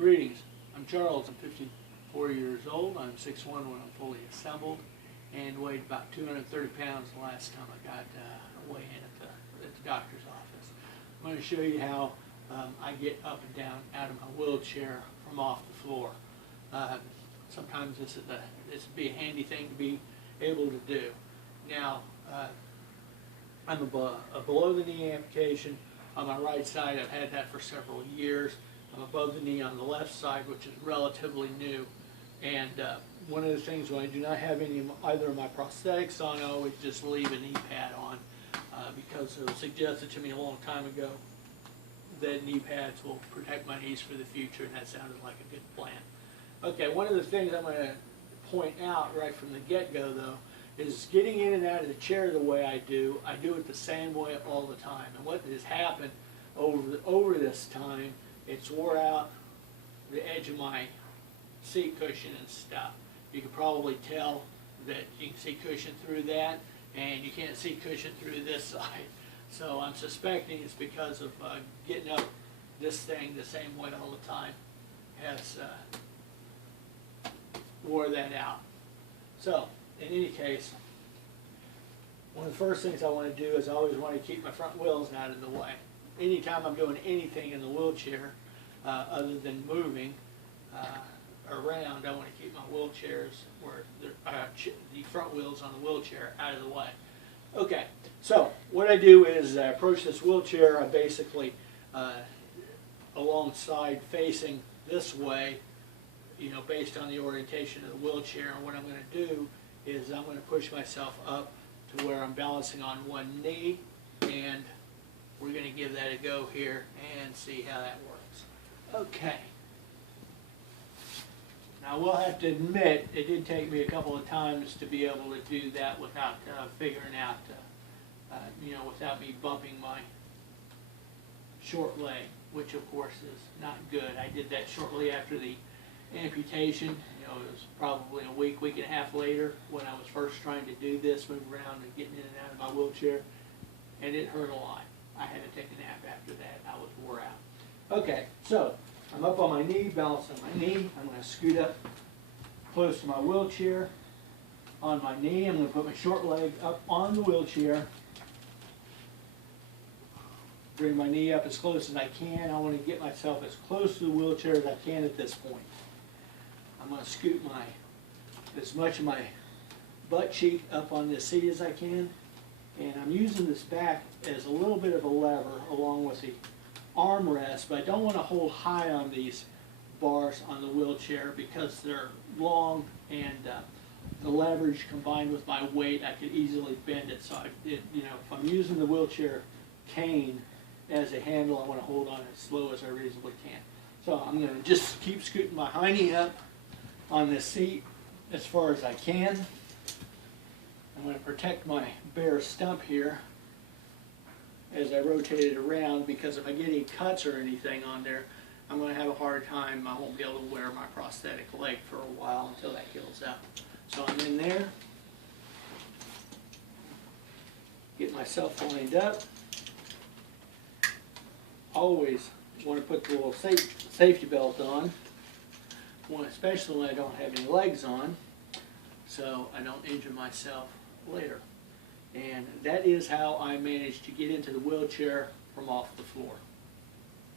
Greetings, I'm Charles, I'm 54 years old, I'm 6'1" when I'm fully assembled, and weighed about 230 pounds the last time I got a weigh-in at the doctor's office. I'm going to show you how I get up and down out of my wheelchair from off the floor. Sometimes this would be a handy thing to be able to do. Now, I'm a below-the-knee amputation on my right side. I've had that for several years. I'm above the knee on the left side, which is relatively new. And one of the things when I do not have either of my prosthetics on, I always just leave a knee pad on because it was suggested to me a long time ago that knee pads will protect my knees for the future, and that sounded like a good plan. Okay, one of the things I'm going to point out right from the get-go, though, is getting in and out of the chair the way I do it the same way all the time. And what has happened over this time, it's wore out the edge of my seat cushion and stuff. You can probably tell that you can see cushion through that, and you can't see cushion through this side. So I'm suspecting it's because of getting up this thing the same way all the time has wore that out. So, in any case, one of the first things I want to do is I always want to keep my front wheels out of the way. Anytime I'm doing anything in the wheelchair, other than moving around, I want to keep my wheelchairs where the front wheels on the wheelchair out of the way. Okay, so what I do is I approach this wheelchair. I basically alongside facing this way, you know, based on the orientation of the wheelchair. And what I'm going to do is I'm going to push myself up to where I'm balancing on one knee, and we're going to give that a go here and see how that works. Okay. Now, we'll have to admit, it did take me a couple of times to be able to do that without figuring out, you know, without me bumping my short leg, which of course is not good. I did that shortly after the amputation. You know, it was probably a week and a half later when I was first trying to do this, move around and getting in and out of my wheelchair, and it hurt a lot. I had to take a nap after that. I was wore out. Okay, so I'm up on my knee, balancing my knee. I'm going to scoot up close to my wheelchair. On my knee, I'm going to put my short leg up on the wheelchair. Bring my knee up as close as I can. I want to get myself as close to the wheelchair as I can at this point. I'm going to scoot as much of my butt cheek up on this seat as I can. And I'm using this back as a little bit of a lever along with the armrest, but I don't want to hold high on these bars on the wheelchair because they're long, and the leverage combined with my weight, I could easily bend it. So you know, if I'm using the wheelchair cane as a handle, I want to hold on as slow as I reasonably can. So I'm going to just keep scooting my hiney up on this seat as far as I can. I'm going to protect my bare stump here as I rotate it around, because if I get any cuts or anything on there, I'm going to have a hard time. I won't be able to wear my prosthetic leg for a while until that heals up. So I'm in there, get myself lined up. Always want to put the little safety belt on, especially when I don't have any legs on, so I don't injure myself later. And that is how I managed to get into the wheelchair from off the floor.